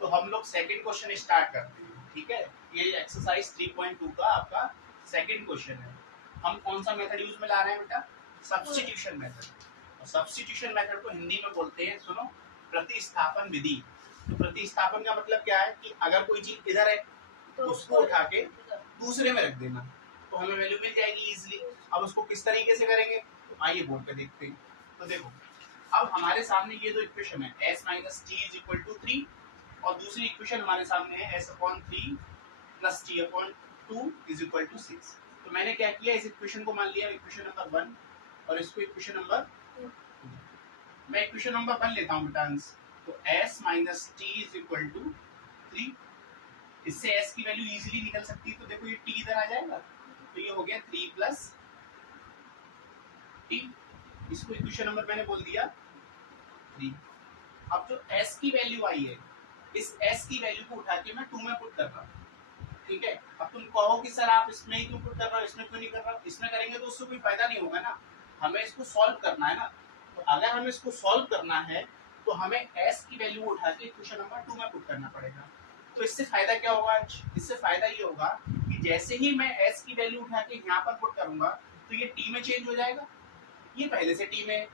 तो हम लोग सेकंड क्वेश्चन स्टार्ट करते हैं, ठीक है। ये एक्सरसाइज 3.2 का आपका सेकंड क्वेश्चन है। हम कौन सा मेथड यूज में ला रहे हैं बेटा? Substitution method. और सब्स्टिट्यूशन मेथड को हिंदी में बोलते हैं, सुनो, प्रतिस्थापन विधि। तो प्रतिस्थापन का मतलब क्या है कि अगर कोई चीज इधर है तो उसको उठा के दूसरे में रख देना, तो हमें वैल्यू मिल जाएगी इजीली। अब उसको किस तरीके से करेंगे, तो आइए बोर्ड पे देखते हैं। तो देखो, अब हमारे सामने ये दो इक्वेशन है, s minus T is equal to 3, और दूसरी इक्वेशन हमारे सामने है s upon 3 plus T upon 2 is equal to 6। तो मैंने क्या किया, इस इक्वेशन को मान लिया इक्वेशन नंबर 1 और इसको इक्वेशन नंबर 2। मैं इक्वेशन नंबर 1 लेता हूँ बेटा आंसर। तो s minus T is equal to 3, इससे s की वैल्यू इजीली निकल सकती है। तो देखो ये t इधर आ जाएगा, तो ये हो गया 3 प्लस टी। इसको इक्वेशन नंबर मैंने बोल दिया 3। अब जो s की वैल्यू आई है, इस s की वैल्यू को उठा के मैं 2 में पुट कर रहा हूँ, ठीक है। अब तुम कहो कि सर आप इसमें ही क्यों पुट कर रहे हो, इसमें क्यों नहीं कर रहा हो? इसमें करेंगे तो उससे कोई फायदा नहीं होगा ना, हमें इसको सॉल्व करना है ना। तो अगर हमें इसको सॉल्व करना है तो हमें s की वैल्यू उठा के इक्वेशन नंबर 2 में पुट करना पड़ेगा। तो इससे फायदा क्या होगा? इससे फायदा ये होगा कि जैसे ही मैं s की वैल्यू उठा के यहाँ पर पुट करूंगा तो ये t में चेंज हो जाएगा, ये पहले से t में है,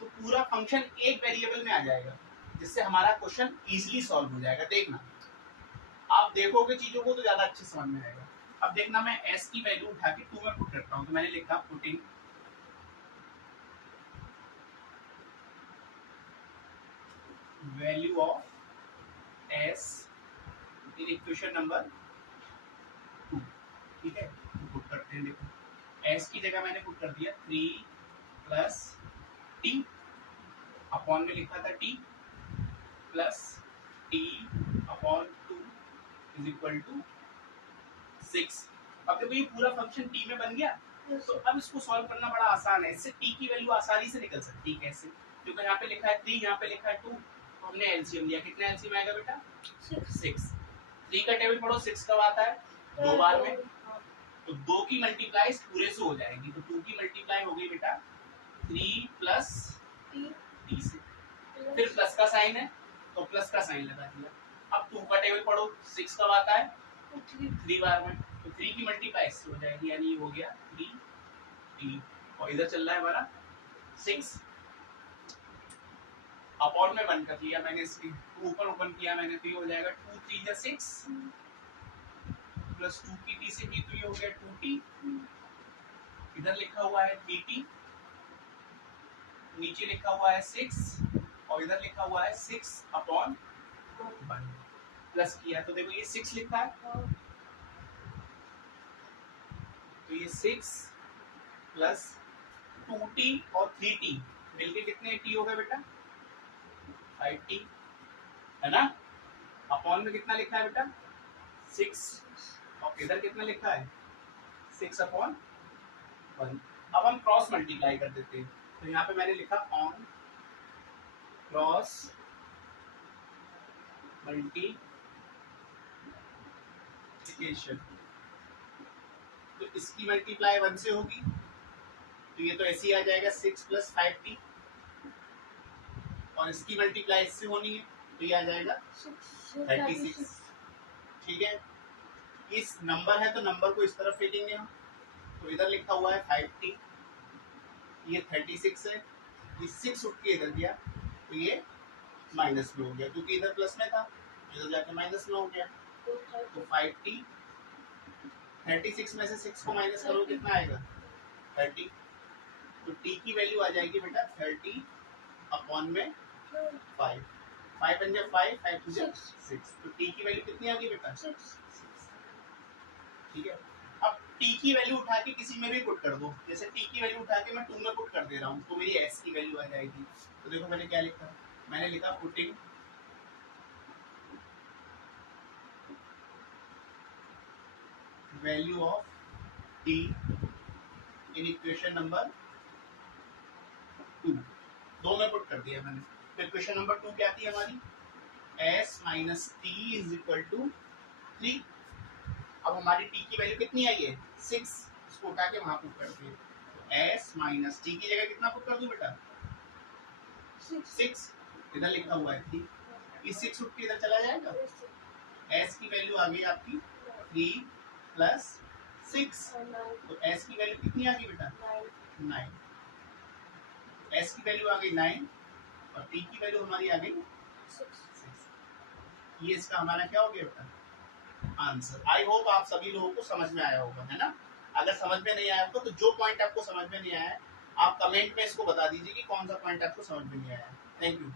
तो पूरा फंक्शन एक वेरिएबल में आ जाएगा, जिससे हमारा क्वेश्चन इजीली सॉल्व हो जाएगा। देखना, आप देखोगे चीजों को तो ज्यादा अच्छे समझ में आएगा। अब देखना, मैं s की वैल्यू उठा के 2 में पुट करता हूँ। तो मैंने लिखा putting value of s in equation number 2, ठीक है। पुट करते हैं। देखो, s की जगह मैंने पुट कर दिया 3 प्लस टी, अपॉन में लिखा था t plus T upon 2 is equal to 6। अब देखो ये पूरा फंक्शन t में बन गया। तो अब इसको सॉल्व करना बड़ा आसान है, इससे t की वैल्यू आसानी से निकल सकती है। कैसे? क्योंकि यहाँ पे लिखा है 3, यहाँ पे लिखा है 2, तो हमने एलसीएम लिया। कितना एलसीएम आएगा बेटा? 6। 3 का टेबल पढ़ो, 6 कब आता है? 2 बार में। तो 2 की मल्टीप्लाई पूरे से हो जाएगी, तो 2 की मल्टीप्लाई हो गई बेटा 3 प्लस टी से, फिर प्लस का साइन है तो प्लस का साइन लगा दिया। अब 2 का टेबल पढ़ो, 6 कब आता है? 3 बार में, तो 3 की मल्टीप्लाई हो जाएगी, यानी हो गया 3 टी, और इधर चल रहा है हमारा 6, अपॉन में 1 कर लिया मैंने, इसकी ऊपर ओपन किया मैंने, तो ये हो जाएगा 2 3 जा 6 प्लस 2 की टी से की, तो ये हो गया 2t। इधर लिखा हुआ है 3t, नीचे लिखा हुआ है 6, और इधर लिखा हुआ है 6 अपॉन 1 प्लस किया, तो देखो ये 6 लिखा है, तो ये 6 प्लस 2t और 3t मिलके कितने t हो गए बेटा? 5t, है ना। अपॉन में कितना लिखा है बेटा? 6, और इधर कितना लिखा है? 6 अपॉन 1। अब हम क्रॉस मल्टीप्लाई कर देते हैं, तो यहाँ पे मैंने लिखा ऑन क्रॉस मल्टीप्लिकेशन, तो इसकी मल्टीप्लाई 1 से होगी, तो ये तो ऐसे ही आ जाएगा 6 प्लस 5t, और इसकी मल्टीप्लाई इससे होनी है, तो ये आ जाएगा 36, ठीक है। इस नंबर है तो नंबर को इस तरफ फेंकेंगे हम, तो इधर लिखा हुआ है 5t, ये 36 है, ये 6 उठ के इधर गया, तो ये माइनस में हो गया, क्योंकि इधर प्लस में था, इधर जाके माइनस में हो गया। तो 5t, 36 में से 6 को माइनस करो, कितना आएगा? 30। तो t की वैल्यू आ जाएगी बेटा 30 अपॉन में 5, 5 and 5, 5 to 6, तो t की वैल्यू कितनी आ गई बेटा? 6, ठीक है। अब t की वैल्यू उठा के किसी में भी पुट कर दो, जैसे t की वैल्यू उठा के मैं 2 में पुट कर दे रहा हूँ, तो मेरी s की वैल्यू आ जाएगी। तो देखो मैंने क्या लिखा, मैंने लिखा putting value of t in equation number 2, 2 में पुट कर दिया मैंने। तो इक्वेशन नंबर 2 क्या थी हमारी? s minus T is equal to 3। अब हमारी t की वैल्यू कितनी आई है? 6, इसको उठा के वहां पुट करते हैं, तो s माइनस टी की जगह कितना पुट कर दूं बेटा? 6, इधर लिखा हुआ है 3, ये 6 उठ के इधर चला जाएगा। s की वैल्यू आ गई आपकी 3 प्लस 6, तो s की वैल्यू कितनी आ गई बेटा 9। s की वैल्यू आ गई 9 और t की वैल्यू हमारी आ गई 6। ये इसका हमारा क्या हो गया बेटा आंसर। आई होप आप सभी लोगों को समझ में आया होगा, है ना। अगर समझ में नहीं आया होगा तो जो पॉइंट आपको समझ में नहीं आया है आप कमेंट में इसको बता दीजिए कि कौन सा पॉइंट आपको समझ में नहीं आया है। Thank you.